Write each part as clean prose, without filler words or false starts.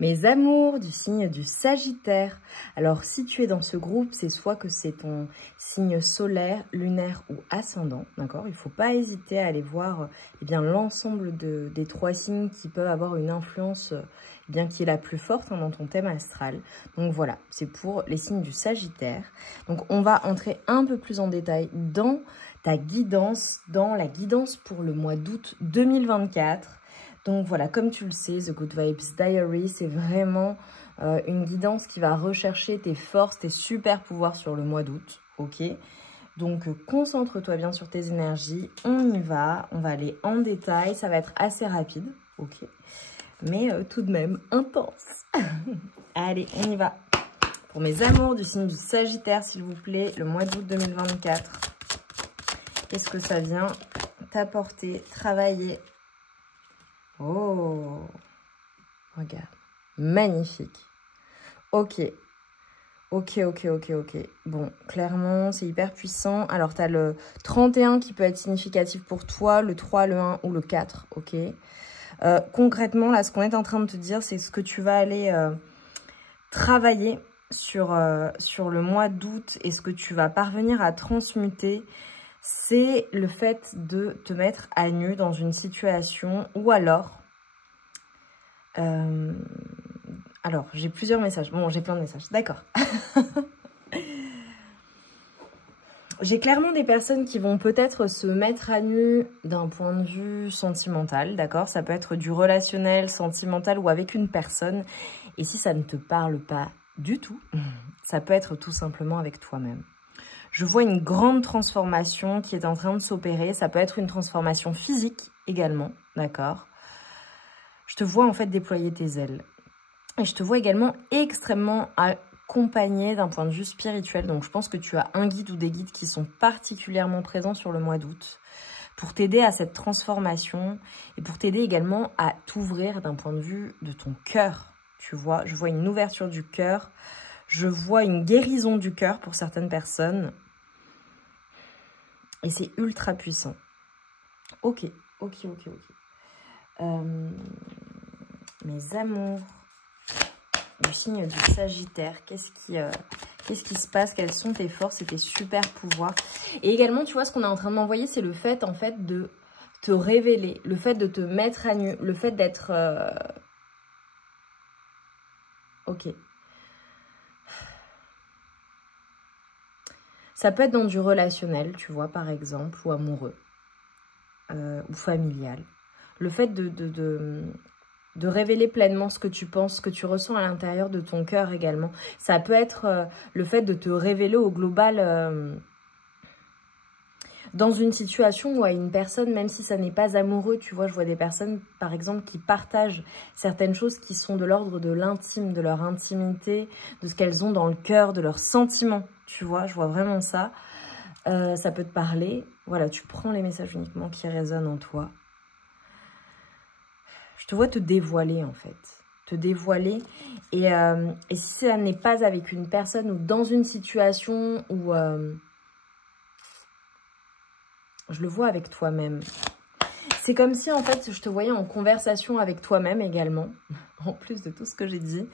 Mes amours du signe du Sagittaire. Alors, si tu es dans ce groupe, c'est soit que c'est ton signe solaire, lunaire ou ascendant, d'accord? Il ne faut pas hésiter à aller voir eh bien l'ensemble des 3 signes qui peuvent avoir une influence eh bien qui est la plus forte dans ton thème astral. Donc voilà, c'est pour les signes du Sagittaire. Donc, on va entrer un peu plus en détail dans ta guidance, dans la guidance pour le mois d'août 2024. Donc voilà, comme tu le sais, The Good Vibes Diary, c'est vraiment une guidance qui va rechercher tes forces, tes super pouvoirs sur le mois d'août, ok? Donc concentre-toi bien sur tes énergies, on y va, on va aller en détail, ça va être assez rapide, ok? Mais tout de même intense. Allez, on y va. Pour mes amours du signe du Sagittaire, s'il vous plaît, le mois d'août 2024, qu'est-ce que ça vient t'apporter, travailler? Oh, regarde, magnifique. Ok, ok. Bon, clairement, c'est hyper puissant. Alors, tu as le 31 qui peut être significatif pour toi, le 3, le 1 ou le 4, ok. Concrètement, là, ce qu'on est en train de te dire, c'est ce que tu vas aller travailler sur le mois d'août et ce que tu vas parvenir à transmuter. C'est le fait de te mettre à nu dans une situation ou alors... alors, j'ai plusieurs messages. Bon, j'ai plein de messages. D'accord. J'ai clairement des personnes qui vont peut-être se mettre à nu d'un point de vue sentimental, d'accord? Ça peut être du relationnel, sentimental ou avec une personne. Et si ça ne te parle pas du tout, ça peut être tout simplement avec toi-même. Je vois une grande transformation qui est en train de s'opérer. Ça peut être une transformation physique également, d'accord? Je te vois en fait déployer tes ailes. Et je te vois également extrêmement accompagnée d'un point de vue spirituel. Donc je pense que tu as un guide ou des guides qui sont particulièrement présents sur le mois d'août pour t'aider à cette transformation et pour t'aider également à t'ouvrir d'un point de vue de ton cœur. Tu vois, je vois une ouverture du cœur. Je vois une guérison du cœur pour certaines personnes. Et c'est ultra puissant. Ok. Mes amours du signe du Sagittaire, qu'est-ce qui se passe? Quelles sont tes forces et tes super pouvoirs? Et également, tu vois, ce qu'on est en train de m'envoyer, c'est le fait, en fait, de te révéler, le fait de te mettre à nu, le fait d'être... Ok. Ça peut être dans du relationnel, tu vois, par exemple, ou amoureux, ou familial. Le fait de révéler pleinement ce que tu penses, ce que tu ressens à l'intérieur de ton cœur également. Ça peut être le fait de te révéler au global dans une situation ou à une personne, même si ça n'est pas amoureux. Tu vois, je vois des personnes, par exemple, qui partagent certaines choses qui sont de l'ordre de l'intime, de leur intimité, de ce qu'elles ont dans le cœur, de leurs sentiments. Tu vois, je vois vraiment ça. Ça peut te parler. Voilà, tu prends les messages uniquement qui résonnent en toi. Je te vois te dévoiler, en fait. Te dévoiler. Et si ça n'est pas avec une personne ou dans une situation où... je le vois avec toi-même. C'est comme si, en fait, je te voyais en conversation avec toi-même également, en plus de tout ce que j'ai dit.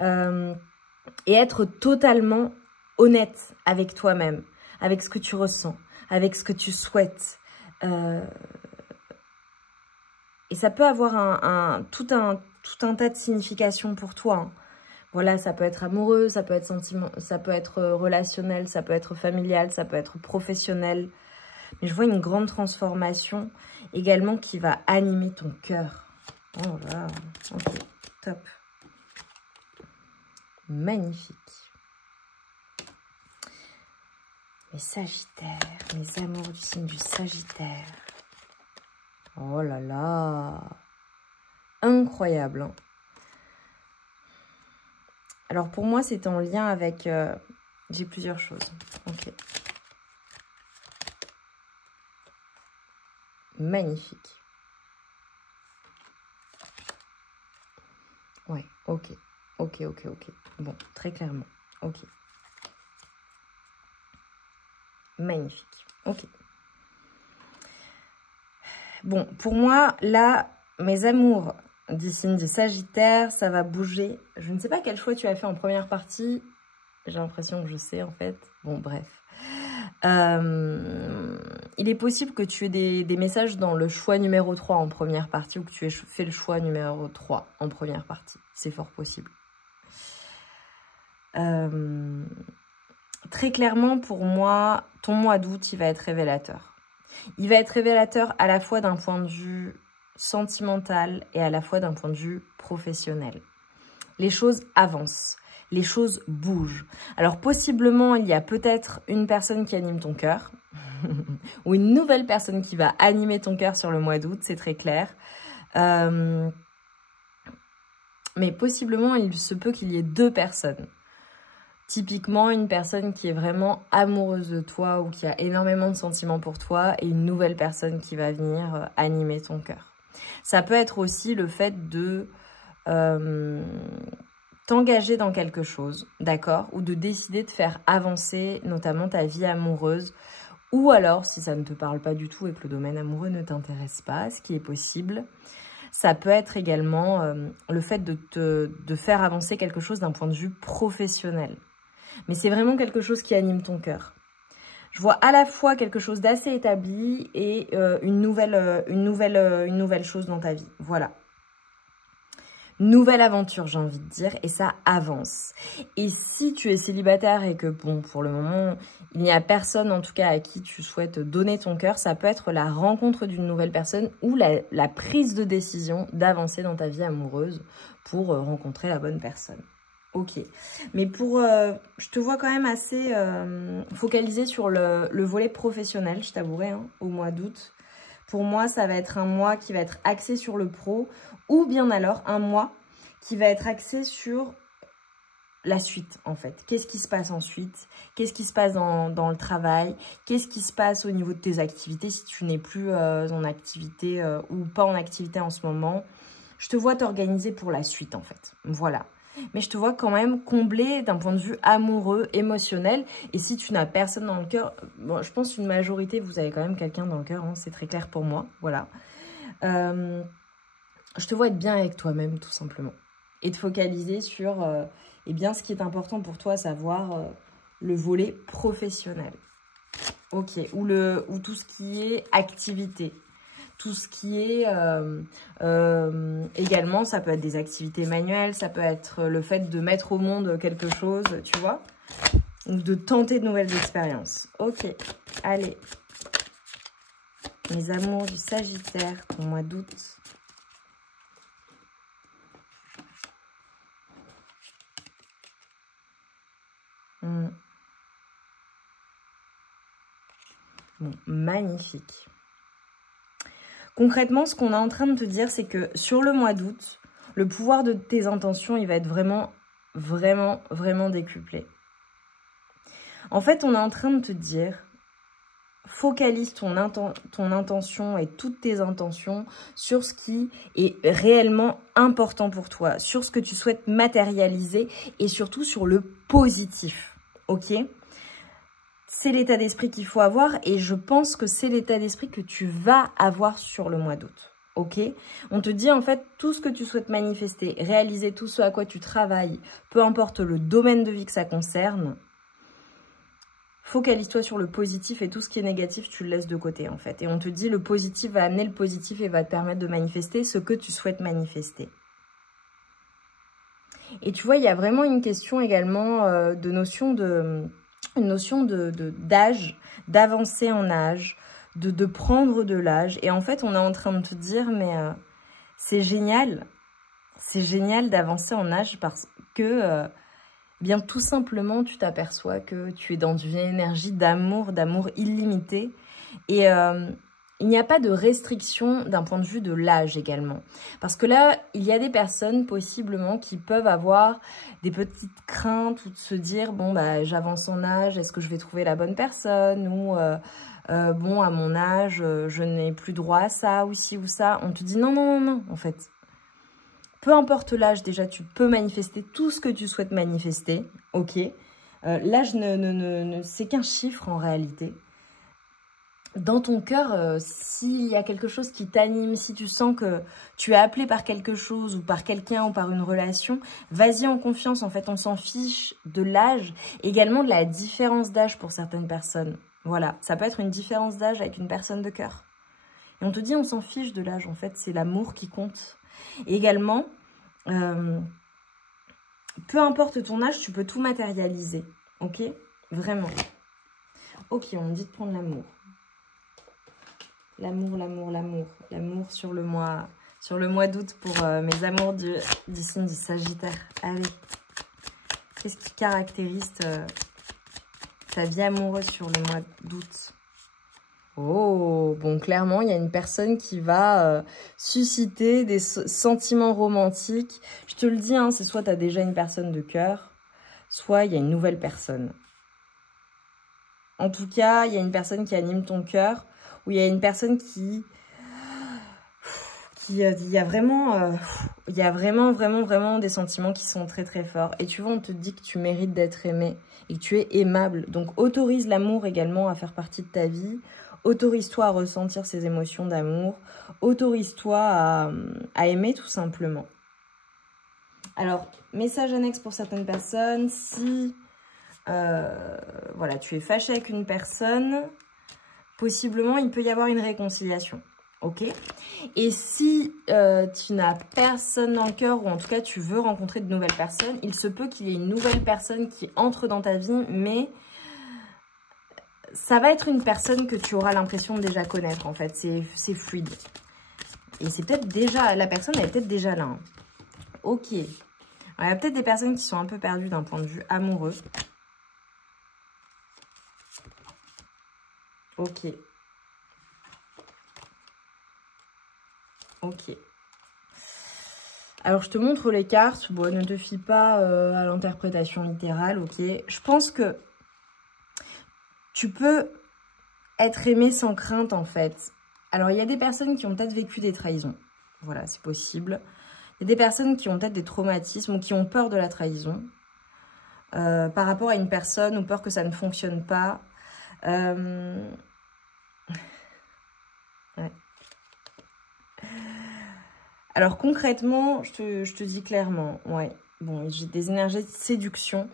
Et être totalement honnête avec toi-même, avec ce que tu ressens, avec ce que tu souhaites. Et ça peut avoir tout un tas de significations pour toi. Hein. Voilà, ça peut être amoureux, ça peut être ça peut être relationnel, ça peut être familial, ça peut être professionnel. Mais je vois une grande transformation également qui va animer ton cœur. Oh là, ok, top. Magnifique. Mes Sagittaires, mes amours du signe du Sagittaire. Oh là là. Incroyable. Hein. Alors pour moi, c'est en lien avec... j'ai plusieurs choses. Ok. Magnifique. Ouais, ok. Ok. Bon, très clairement. Ok. Magnifique. Ok. Bon, pour moi, là, mes amours du signe du Sagittaire, ça va bouger. Je ne sais pas quel choix tu as fait en première partie. J'ai l'impression que je sais, en fait. Bon, bref. Il est possible que tu aies des messages dans le choix numéro 3 en première partie ou que tu aies fait le choix numéro 3 en première partie. C'est fort possible. Très clairement, pour moi, ton mois d'août, il va être révélateur. Il va être révélateur à la fois d'un point de vue sentimental et à la fois d'un point de vue professionnel. Les choses avancent, les choses bougent. Alors possiblement, il y a peut-être une personne qui anime ton cœur ou une nouvelle personne qui va animer ton cœur sur le mois d'août, c'est très clair. Mais possiblement, il se peut qu'il y ait deux personnes. Typiquement, une personne qui est vraiment amoureuse de toi ou qui a énormément de sentiments pour toi et une nouvelle personne qui va venir animer ton cœur. Ça peut être aussi le fait de t'engager dans quelque chose, d'accord? Ou de décider de faire avancer notamment ta vie amoureuse. Ou alors, si ça ne te parle pas du tout et que le domaine amoureux ne t'intéresse pas, ce qui est possible, ça peut être également le fait de faire avancer quelque chose d'un point de vue professionnel. Mais c'est vraiment quelque chose qui anime ton cœur. Je vois à la fois quelque chose d'assez établi et une nouvelle chose dans ta vie. Voilà. Nouvelle aventure, j'ai envie de dire, et ça avance. Et si tu es célibataire et que, bon, pour le moment, il n'y a personne, en tout cas, à qui tu souhaites donner ton cœur, ça peut être la rencontre d'une nouvelle personne ou la prise de décision d'avancer dans ta vie amoureuse pour rencontrer la bonne personne. Ok, mais je te vois quand même assez focalisée sur le volet professionnel, je t'avouerai, hein, au mois d'août. Pour moi, ça va être un mois qui va être axé sur le pro ou bien alors un mois qui va être axé sur la suite, en fait. Qu'est-ce qui se passe ensuite? Qu'est-ce qui se passe dans le travail? Qu'est-ce qui se passe au niveau de tes activités si tu n'es plus en activité ou pas en activité en ce moment? Je te vois t'organiser pour la suite, en fait. Voilà. Mais je te vois quand même comblé d'un point de vue amoureux, émotionnel. Et si tu n'as personne dans le cœur, bon, je pense qu'une majorité, vous avez quand même quelqu'un dans le cœur, hein, c'est très clair pour moi. Voilà. Je te vois être bien avec toi-même, tout simplement. Et te focaliser sur eh bien, ce qui est important pour toi, à savoir le volet professionnel. Ok. Ou tout ce qui est activité. Tout ce qui est également, ça peut être des activités manuelles, ça peut être le fait de mettre au monde quelque chose, tu vois, ou de tenter de nouvelles expériences. Ok, allez. Mes amours du Sagittaire au mois d'août. Bon, magnifique. Concrètement, ce qu'on est en train de te dire, c'est que sur le mois d'août, le pouvoir de tes intentions, il va être vraiment, vraiment, vraiment décuplé. En fait, on est en train de te dire, focalise ton intention et toutes tes intentions sur ce qui est réellement important pour toi, sur ce que tu souhaites matérialiser et surtout sur le positif, ok ? C'est l'état d'esprit qu'il faut avoir et je pense que c'est l'état d'esprit que tu vas avoir sur le mois d'août. Ok? On te dit en fait tout ce que tu souhaites manifester, réaliser tout ce à quoi tu travailles, peu importe le domaine de vie que ça concerne. Focalise-toi sur le positif et tout ce qui est négatif, tu le laisses de côté en fait. Et on te dit le positif va amener le positif et va te permettre de manifester ce que tu souhaites manifester. Et tu vois, il y a vraiment une question également de notion de... Une notion d'âge, d'avancer en âge, de prendre de l'âge. Et en fait, on est en train de te dire, mais c'est génial d'avancer en âge parce que, bien tout simplement, tu t'aperçois que tu es dans une énergie d'amour illimité. Et il n'y a pas de restriction d'un point de vue de l'âge également. Parce que là, il y a des personnes possiblement qui peuvent avoir des petites craintes ou de se dire, bon, bah, j'avance en âge, est-ce que je vais trouver la bonne personne? Ou, bon, à mon âge, je n'ai plus droit à ça ou ci ou ça. On te dit non, non, non, non, en fait. Peu importe l'âge, déjà, tu peux manifester tout ce que tu souhaites manifester, ok? L'âge, c'est qu'un chiffre en réalité. dans ton cœur, s'il y a quelque chose qui t'anime, si tu sens que tu es appelé par quelque chose ou par quelqu'un ou par une relation, vas-y en confiance. En fait, on s'en fiche de l'âge, également de la différence d'âge pour certaines personnes. Voilà, ça peut être une différence d'âge avec une personne de cœur. Et on te dit, on s'en fiche de l'âge. En fait, c'est l'amour qui compte. Et également, peu importe ton âge, tu peux tout matérialiser. Ok? Vraiment. Ok, on me dit de prendre l'amour. L'amour, l'amour, l'amour. L'amour sur le mois d'août pour mes amours du signe du Sagittaire. Allez. Qu'est-ce qui caractérise ta vie amoureuse sur le mois d'août? Oh, bon, clairement, il y a une personne qui va susciter des sentiments romantiques. Je te le dis, hein, c'est soit tu as déjà une personne de cœur, soit il y a une nouvelle personne. En tout cas, il y a une personne qui anime ton cœur, ou il y a une personne il y a vraiment des sentiments qui sont très très forts. Et tu vois, on te dit que tu mérites d'être aimé et que tu es aimable. Donc, autorise l'amour également à faire partie de ta vie. Autorise-toi à ressentir ces émotions d'amour. Autorise-toi à aimer tout simplement. Alors, message annexe pour certaines personnes. Si voilà, tu es fâché avec une personne, possiblement, il peut y avoir une réconciliation. Ok? Et si tu n'as personne dans le cœur, ou en tout cas, tu veux rencontrer de nouvelles personnes, il se peut qu'il y ait une nouvelle personne qui entre dans ta vie, mais ça va être une personne que tu auras l'impression de déjà connaître, en fait. C'est fluide. Et c'est peut-être déjà... La personne, elle est peut-être déjà là. Hein. Ok. Alors, il y a peut-être des personnes qui sont un peu perdues d'un point de vue amoureux. Ok. Ok. Alors, je te montre les cartes. Bon, ne te fie pas à l'interprétation littérale, ok. Je pense que tu peux être aimé sans crainte, en fait. Alors, il y a des personnes qui ont peut-être vécu des trahisons. Voilà, c'est possible. Il y a des personnes qui ont peut-être des traumatismes ou qui ont peur de la trahison par rapport à une personne ou peur que ça ne fonctionne pas. Ouais. Alors, concrètement, je te dis clairement, ouais. Bon, j'ai des énergies de séduction.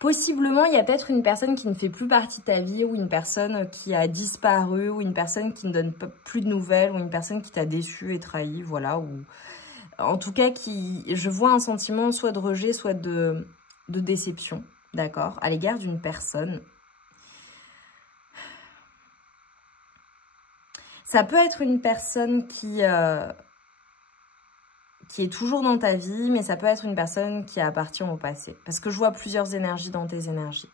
Possiblement, il y a peut-être une personne qui ne fait plus partie de ta vie ou une personne qui a disparu ou une personne qui ne donne plus de nouvelles ou une personne qui t'a déçu et trahi, voilà. Ou en tout cas, je vois un sentiment soit de rejet, soit de déception, d'accord, à l'égard d'une personne. Ça peut être une personne qui est toujours dans ta vie, mais ça peut être une personne qui appartient au passé. Parce que je vois plusieurs énergies dans tes énergies.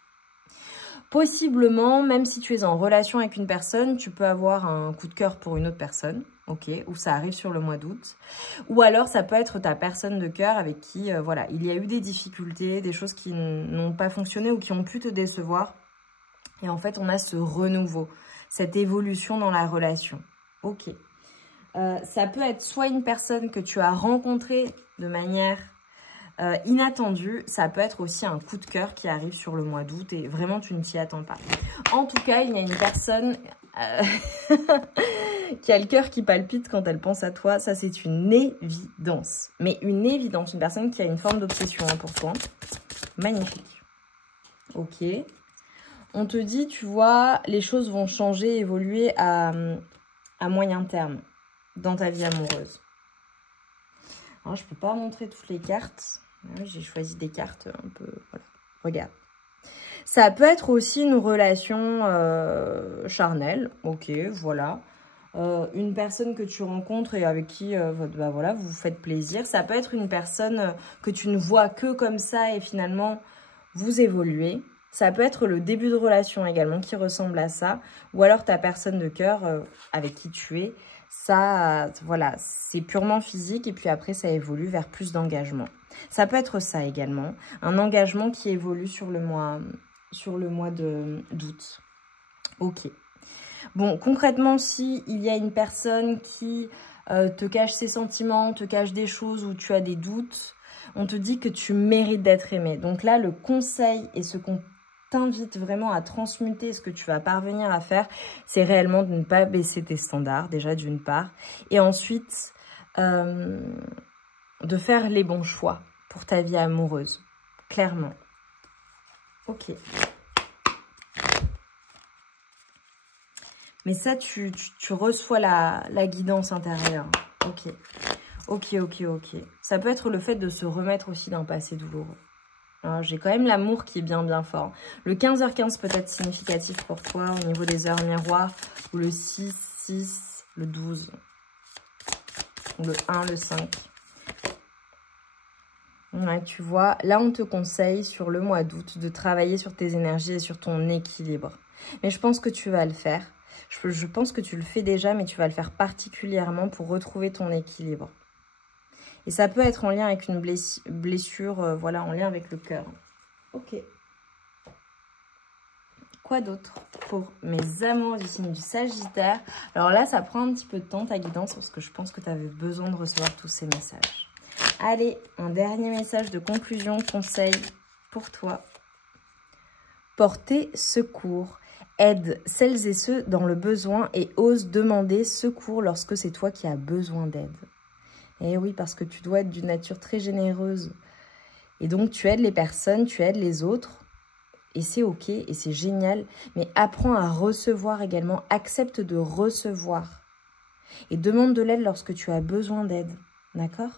Possiblement, même si tu es en relation avec une personne, tu peux avoir un coup de cœur pour une autre personne, ok, ou ça arrive sur le mois d'août. Ou alors, ça peut être ta personne de cœur avec qui, voilà, il y a eu des difficultés, des choses qui n'ont pas fonctionné ou qui ont pu te décevoir. Et en fait, on a ce renouveau, cette évolution dans la relation. Ok. Ça peut être soit une personne que tu as rencontrée de manière inattendue. Ça peut être aussi un coup de cœur qui arrive sur le mois d'août et vraiment tu ne t'y attends pas. En tout cas, il y a une personne qui a le cœur qui palpite quand elle pense à toi. Ça, c'est une évidence. Mais une évidence. Une personne qui a une forme d'obsession pour toi. Magnifique. Ok. On te dit, tu vois, les choses vont changer, évoluer à moyen terme dans ta vie amoureuse. Alors, je ne peux pas montrer toutes les cartes. J'ai choisi des cartes un peu... Voilà. Regarde. Ça peut être aussi une relation charnelle. Ok, voilà. Une personne que tu rencontres et avec qui bah, voilà, vous vous faites plaisir. Ça peut être une personne que tu ne vois que comme ça et finalement vous évoluez. Ça peut être le début de relation également qui ressemble à ça. Ou alors ta personne de cœur avec qui tu es. Ça, voilà, c'est purement physique et puis après, ça évolue vers plus d'engagement. Ça peut être ça également, un engagement qui évolue sur le mois d'août. Ok. Bon, concrètement, si il y a une personne qui te cache ses sentiments, te cache des choses où tu as des doutes, on te dit que tu mérites d'être aimé. Donc là, le conseil et ce qu'on t'invite vraiment à transmuter ce que tu vas parvenir à faire, c'est réellement de ne pas baisser tes standards, déjà d'une part, et ensuite de faire les bons choix pour ta vie amoureuse, clairement. Ok. Mais ça, tu reçois la guidance intérieure. Ok. Ok, ok, ok. Ça peut être le fait de se remettre aussi d'un passé douloureux. J'ai quand même l'amour qui est bien fort. Le 15h15 peut être significatif pour toi au niveau des heures miroirs. Ou le 6, 6, le 12. Ou le 1, le 5. Ouais, tu vois, là on te conseille sur le mois d'août de travailler sur tes énergies et sur ton équilibre. Mais je pense que tu vas le faire. Je pense que tu le fais déjà, mais tu vas le faire particulièrement pour retrouver ton équilibre. Et ça peut être en lien avec une blessure, voilà, en lien avec le cœur. Ok. Quoi d'autre pour mes amours du signe du Sagittaire? Alors là, ça prend un petit peu de temps, ta guidance, parce que je pense que tu avais besoin de recevoir tous ces messages. Allez, un dernier message de conclusion, conseil pour toi. Porter secours. Aide celles et ceux dans le besoin et ose demander secours lorsque c'est toi qui as besoin d'aide. Et oui, parce que tu dois être d'une nature très généreuse. Et donc, tu aides les personnes, tu aides les autres. Et c'est ok, et c'est génial. Mais apprends à recevoir également. Accepte de recevoir. Et demande de l'aide lorsque tu as besoin d'aide. D'accord ?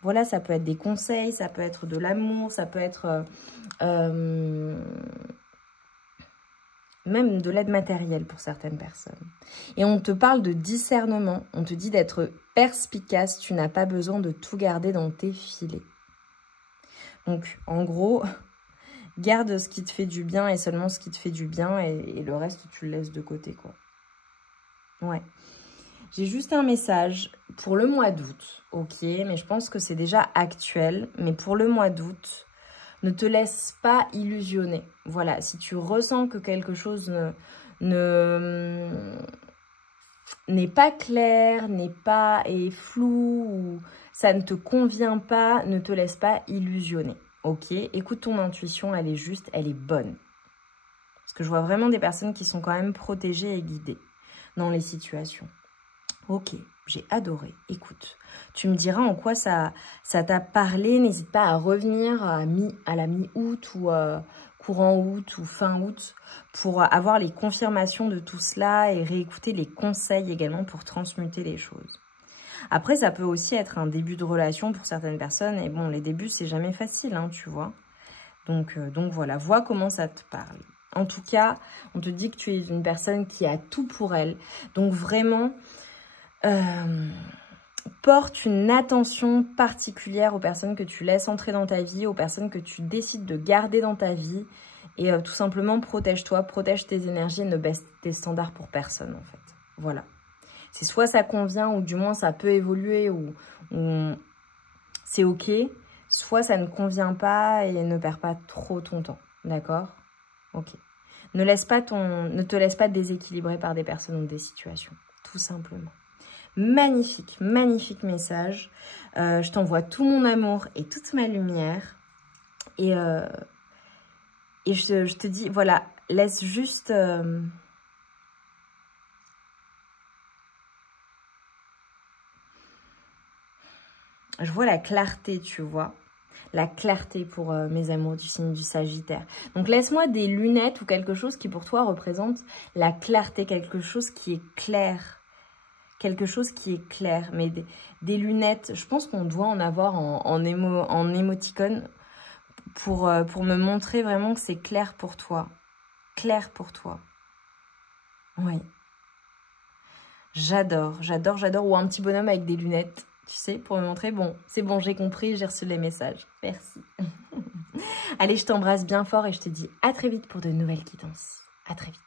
Voilà, ça peut être des conseils, ça peut être de l'amour, ça peut être même de l'aide matérielle pour certaines personnes. Et on te parle de discernement, on te dit d'être perspicace, tu n'as pas besoin de tout garder dans tes filets. Donc, en gros, garde ce qui te fait du bien et seulement ce qui te fait du bien et le reste, tu le laisses de côté, quoi. Ouais. J'ai juste un message pour le mois d'août, ok, mais je pense que c'est déjà actuel, mais pour le mois d'août, ne te laisse pas illusionner. Voilà, si tu ressens que quelque chose n'est pas clair, est flou, ou ça ne te convient pas, ne te laisse pas illusionner, ok? Écoute ton intuition, elle est juste, elle est bonne. Parce que je vois vraiment des personnes qui sont quand même protégées et guidées dans les situations. Ok, j'ai adoré. Écoute, tu me diras en quoi ça t'a parlé. N'hésite pas à revenir à la mi-août ou courant août ou fin août pour avoir les confirmations de tout cela et réécouter les conseils également pour transmuter les choses. Après, ça peut aussi être un début de relation pour certaines personnes. Et bon, les débuts, c'est jamais facile, hein, tu vois. Donc voilà, vois comment ça te parle. En tout cas, on te dit que tu es une personne qui a tout pour elle. Donc vraiment... porte une attention particulière aux personnes que tu laisses entrer dans ta vie, aux personnes que tu décides de garder dans ta vie. Et tout simplement, protège-toi, protège tes énergies et ne baisse tes standards pour personne, en fait. Voilà. C'est soit ça convient, ou du moins ça peut évoluer, ou c'est ok. Soit ça ne convient pas et ne perds pas trop ton temps. D'accord? Ok. Ne te laisse pas déséquilibrer par des personnes ou des situations. Tout simplement. Magnifique, magnifique message. Je t'envoie tout mon amour et toute ma lumière. Et je te dis, voilà, laisse juste... je vois la clarté, tu vois. La clarté pour mes amours du signe du Sagittaire. Donc, laisse-moi des lunettes ou quelque chose qui, pour toi, représente la clarté. Quelque chose qui est clair. Quelque chose qui est clair, mais des lunettes, je pense qu'on doit en avoir en émoticône pour me montrer vraiment que c'est clair pour toi. Clair pour toi. Oui. J'adore, j'adore, j'adore. Ou un petit bonhomme avec des lunettes, tu sais, pour me montrer, bon, c'est bon, j'ai compris, j'ai reçu les messages. Merci. Allez, je t'embrasse bien fort et je te dis à très vite pour de nouvelles guidances. À très vite.